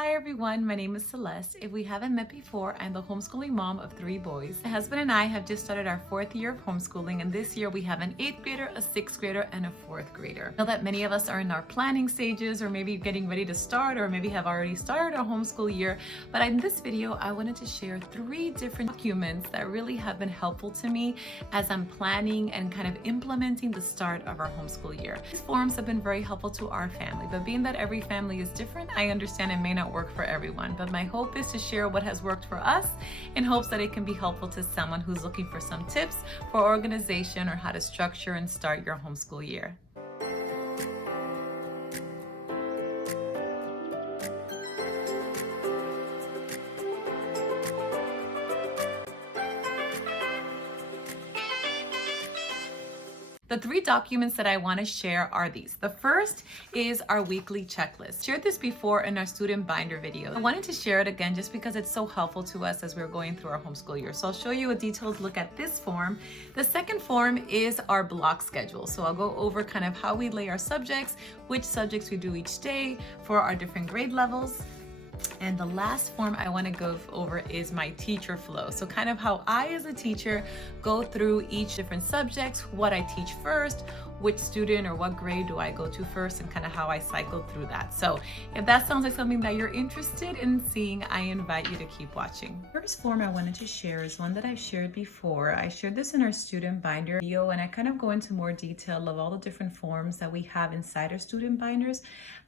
Hi everyone, my name is Celeste. If we haven't met before, I'm the homeschooling mom of 3 boys. My husband and I have just started our 4th year of homeschooling, and this year we have an 8th grader, a 6th grader, and a 4th grader. I know that many of us are in our planning stages or maybe getting ready to start or maybe have already started our homeschool year, but in this video I wanted to share 3 different documents that really have been helpful to me as I'm planning and kind of implementing the start of our homeschool year. These forms have been very helpful to our family, but being that every family is different, I understand it may not work for everyone, but my hope is to share what has worked for us in hopes that it can be helpful to someone who's looking for some tips for organization or how to structure and start your homeschool year. The 3 documents that I want to share are these. The first is our weekly checklist. Shared this before in our student binder video. I wanted to share it again just because it's so helpful to us as we're going through our homeschool year. So I'll show you a detailed look at this form. The second form is our block schedule. So I'll go over kind of how we lay our subjects, which subjects we do each day for our different grade levels. And the last form I want to go over is my teacher flow. So kind of how I as a teacher go through each different subjects, what I teach first, which student or what grade do I go to first, and kind of how I cycle through that. So if that sounds like something that you're interested in seeing, I invite you to keep watching. The first form I wanted to share is one that I've shared before. I shared this in our student binder video, and I kind of go into more detail of all the different forms that we have inside our student binders.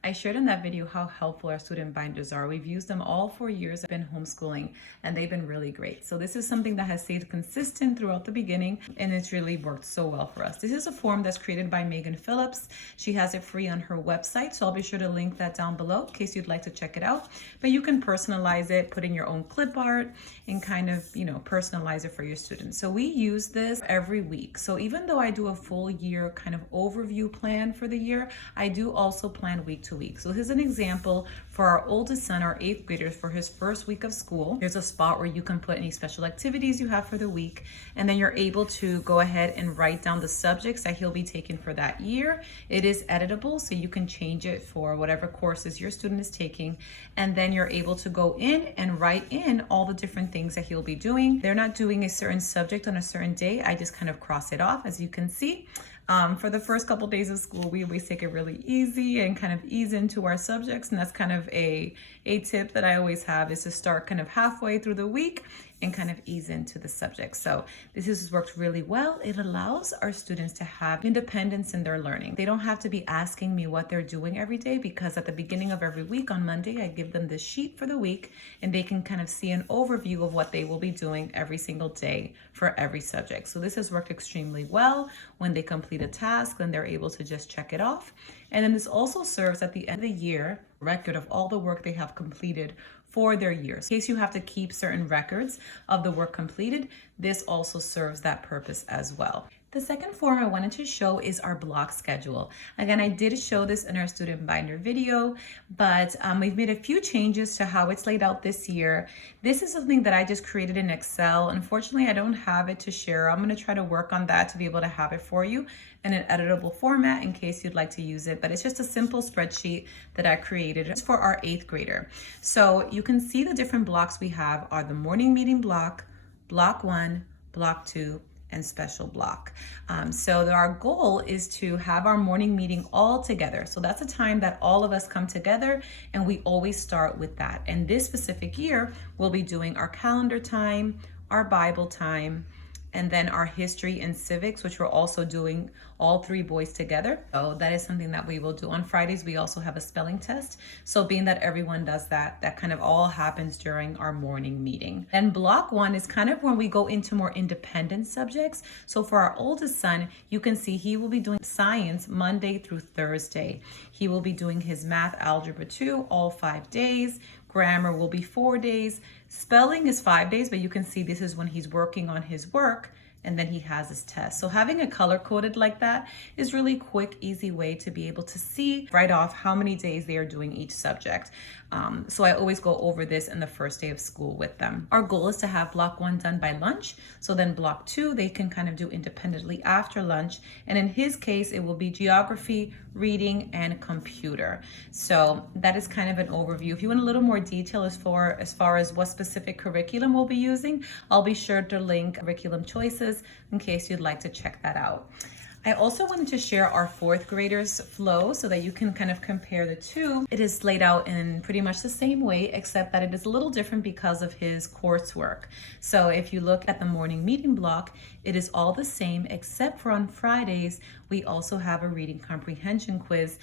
I shared in that video how helpful our student binders are. We've used them all for years. I've been homeschooling and they've been really great. So this is something that has stayed consistent throughout the beginning, and it's really worked so well for us. This is a form that's created by Megan Phillips. She has it free on her website, so I'll be sure to link that down below in case you'd like to check it out. But you can personalize it, put in your own clip art, and kind of, personalize it for your students. So we use this every week. So even though I do a full year kind of overview plan for the year, I do also plan week to week. So here's an example for our oldest son, our 8th grader, for his first week of school. There's a spot where you can put any special activities you have for the week, and then you're able to go ahead and write down the subjects that he'll be taking for that year. It is editable, so you can change it for whatever courses your student is taking, and then you're able to go in and write in all the different things that he'll be doing. They're not doing a certain subject on a certain day. I just kind of cross it off, as you can see. For the first couple days of school, we always take it really easy and kind of ease into our subjects. And that's kind of a tip that I always have, is to start kind of halfway through the week and kind of ease into the subject. So this has worked really well. It allows our students to have independence in their learning. They don't have to be asking me what they're doing every day, because at the beginning of every week on Monday, I give them this sheet for the week, and they can kind of see an overview of what they will be doing every single day for every subject. So this has worked extremely well. When they complete a task, then they're able to just check it off. And then this also serves at the end of the year record of all the work they have completed for their year. So in case you have to keep certain records of the work completed, this also serves that purpose as well. The second form I wanted to show is our block schedule. Again, I did show this in our student binder video, but we've made a few changes to how it's laid out this year. This is something that I just created in Excel. Unfortunately, I don't have it to share. I'm gonna try to work on that to be able to have it for you in an editable format in case you'd like to use it, but it's just a simple spreadsheet that I created. It's for our 8th grader. So you can see the different blocks we have are the morning meeting block, block 1, block 2, and special block. So our goal is to have our morning meeting all together. So that's a time that all of us come together, and we always start with that. And this specific year, we'll be doing our calendar time, our Bible time, and then our history and civics, which we're also doing all 3 boys together. So that is something that we will do. On Fridays, we also have a spelling test. So being that everyone does that, that kind of all happens during our morning meeting. And block 1 is kind of when we go into more independent subjects. So for our oldest son, you can see he will be doing science Monday through Thursday. He will be doing his math, algebra 2, all 5 days. Grammar will be 4 days. Spelling is 5 days, but you can see this is when he's working on his work. and then he has his test. So having it color coded like that is really quick, easy way to be able to see right off how many days they are doing each subject. So I always go over this in the first day of school with them. Our goal is to have block 1 done by lunch. So then block 2, they can kind of do independently after lunch. And in his case, it will be geography, reading, and computer. So that is kind of an overview. If you want a little more detail as far as what specific curriculum we'll be using, I'll be sure to link curriculum choices in case you'd like to check that out. I also wanted to share our 4th graders flow so that you can kind of compare the two. It is laid out in pretty much the same way, except that it is a little different because of his coursework. So if you look at the morning meeting block, it is all the same, except for on Fridays, we also have a reading comprehension quiz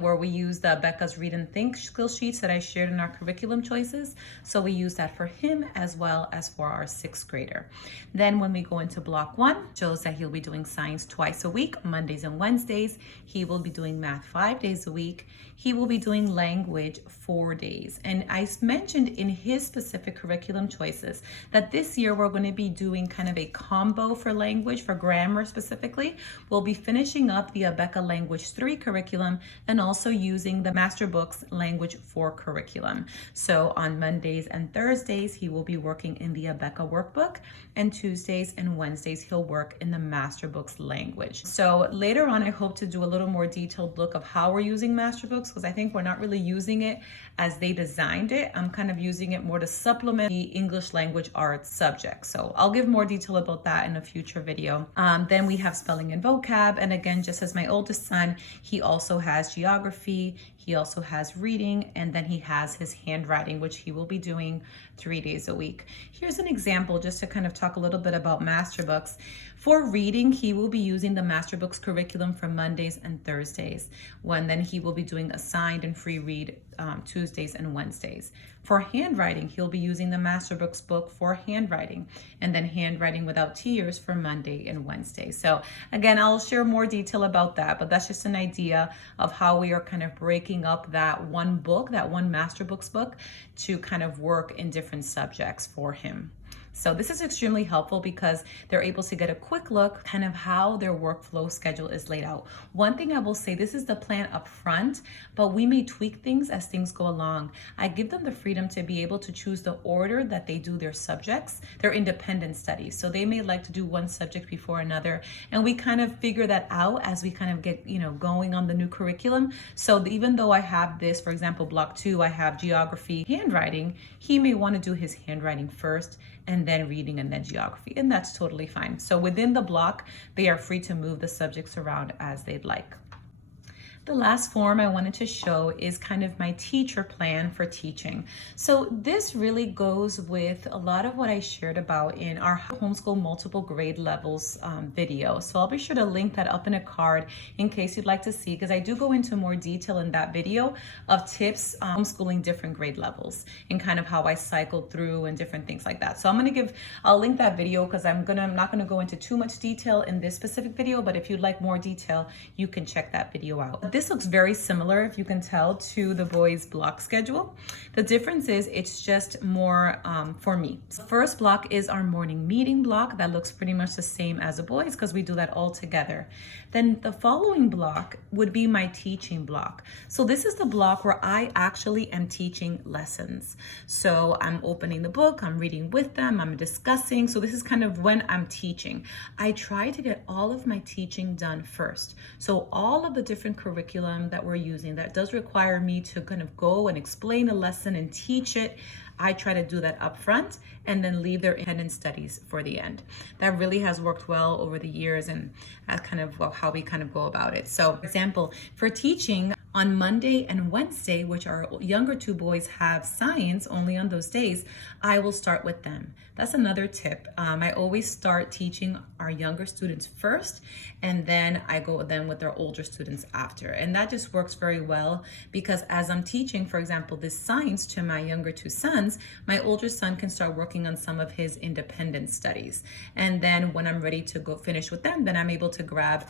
where we use the Becca's Read and Think skill sheets that I shared in our curriculum choices. So we use that for him as well as for our 6th grader. Then when we go into block 1, shows that he'll be doing science twice a week, Mondays and Wednesdays. He will be doing math 5 days a week. He will be doing language 4 days. And I mentioned in his specific curriculum choices that this year we're going to be doing kind of a combo for language, for grammar specifically. We'll be finishing up the Becca Language 3 curriculum and also using the Master Books Language 4 curriculum. So on Mondays and Thursdays, he will be working in the Becca workbook, and Tuesdays and Wednesdays, he'll work in the Master Books language. So later on, I hope to do a little more detailed look of how we're using Master Books, because I think we're not really using it as they designed it. I'm kind of using it more to supplement the English language arts subject. So I'll give more detail about that in a future video. Then we have spelling and vocab. And again, just as my oldest son, he also has geography, he also has reading, and then he has his handwriting, which he will be doing 3 days a week. Here's an example just to kind of talk a little bit about Master Books. For reading, he will be using the Master Books curriculum for Mondays and Thursdays, when then he will be doing assigned and free read Tuesdays and Wednesdays. For handwriting, he'll be using the Master Books book for handwriting, and then handwriting without tears for Monday and Wednesday. So again, I'll share more detail about that, but that's just an idea of how we are kind of breaking up that one book, that one Master Books book, to kind of work in different subjects for him. So this is extremely helpful because they're able to get a quick look kind of how their workflow schedule is laid out. One thing I will say, this is the plan up front, but we may tweak things as things go along. I give them the freedom to be able to choose the order that they do their subjects, their independent studies. So they may like to do one subject before another, and we kind of figure that out as we kind of get, going on the new curriculum. So even though I have this, for example, block 2, I have geography, handwriting, he may want to do his handwriting first, and then reading, and then geography, and that's totally fine. So within the block, they are free to move the subjects around as they'd like. The last form I wanted to show is kind of my teacher plan for teaching. So this really goes with a lot of what I shared about in our homeschool multiple grade levels video. So I'll be sure to link that up in a card in case you'd like to see, because I do go into more detail in that video of tips homeschooling different grade levels and kind of how I cycled through and different things like that. So I'll link that video because I'm not gonna go into too much detail in this specific video, but if you'd like more detail, you can check that video out. This looks very similar, if you can tell, to the boys' block schedule. The difference is it's just more for me. So first block is our morning meeting block. That looks pretty much the same as the boys because we do that all together. Then the following block would be my teaching block. So this is the block where I actually am teaching lessons. So I'm opening the book, I'm reading with them, I'm discussing. So this is kind of when I'm teaching. I try to get all of my teaching done first. So all of the different curriculum that we're using that does require me to kind of go and explain a lesson and teach it, I try to do that up front and then leave their independent studies for the end. That really has worked well over the years, and that's kind of how we kind of go about it. So for example, for teaching, on Monday and Wednesday, which our younger 2 boys have science only on those days, I will start with them. That's another tip. I always start teaching our younger students first, and then I go with their older students after. And that just works very well because as I'm teaching, for example, this science to my younger 2 sons, my older son can start working on some of his independent studies. And then when I'm ready to go finish with them, then I'm able to grab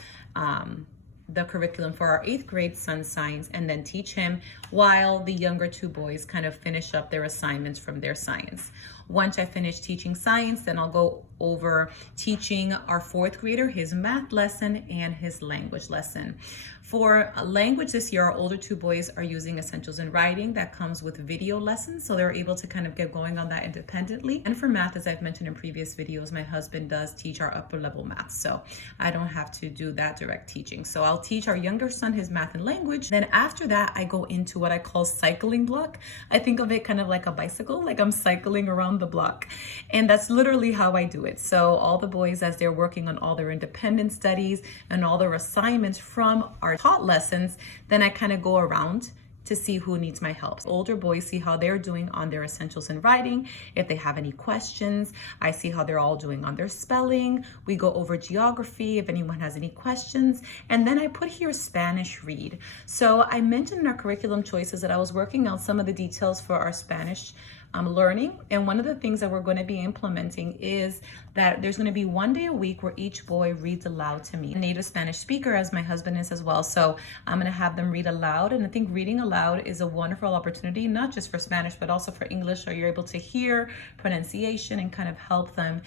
the curriculum for our 8th grade son's science and then teach him while the younger 2 boys kind of finish up their assignments from their science. Once I finish teaching science, then I'll go over teaching our 4th grader his math lesson and his language lesson. For language this year, our older 2 boys are using Essentials in Writing. That comes with video lessons, so they're able to kind of get going on that independently. And for math, as I've mentioned in previous videos, my husband does teach our upper level math, so I don't have to do that direct teaching. So I'll teach our younger son his math and language. Then after that, I go into what I call cycling block. I think of it kind of like a bicycle, like I'm cycling around the block. And that's literally how I do it. So all the boys, as they're working on all their independent studies and all their assignments from our taught lessons, then I kind of go around to see who needs my help. Older boys see how they're doing on their Essentials in Writing. If they have any questions, I see how they're all doing on their spelling. We go over geography if anyone has any questions. And then I put here Spanish read. So I mentioned in our curriculum choices that I was working out some of the details for our Spanish learning. And one of the things that we're going to be implementing is that there's going to be 1 day a week where each boy reads aloud to me. A native Spanish speaker, as my husband is as well. So I'm going to have them read aloud. And I think reading aloud is a wonderful opportunity, not just for Spanish, but also for English, so you're able to hear pronunciation and kind of help them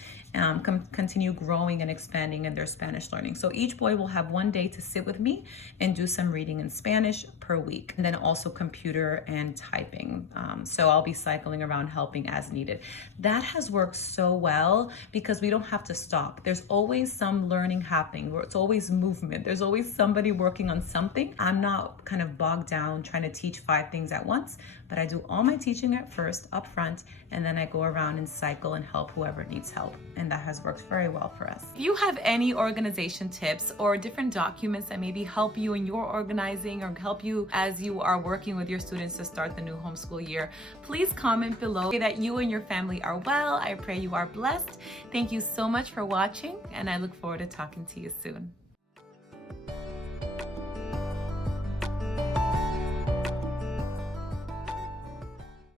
continue growing and expanding in their Spanish learning. So each boy will have 1 day to sit with me and do some reading in Spanish per week. And then also computer and typing. So I'll be cycling around helping as needed. That has worked so well because we don't have to stop. There's always some learning happening, where it's always movement. There's always somebody working on something. I'm not kind of bogged down trying to teach 5 things at once, but I do all my teaching at first up front, and then I go around and cycle and help whoever needs help. And that has worked very well for us. If you have any organization tips or different documents that maybe help you in your organizing or help you as you are working with your students to start the new homeschool year, please comment below. Pray that you and your family are well. I pray you are blessed. Thank you so much for watching, and I look forward to talking to you soon.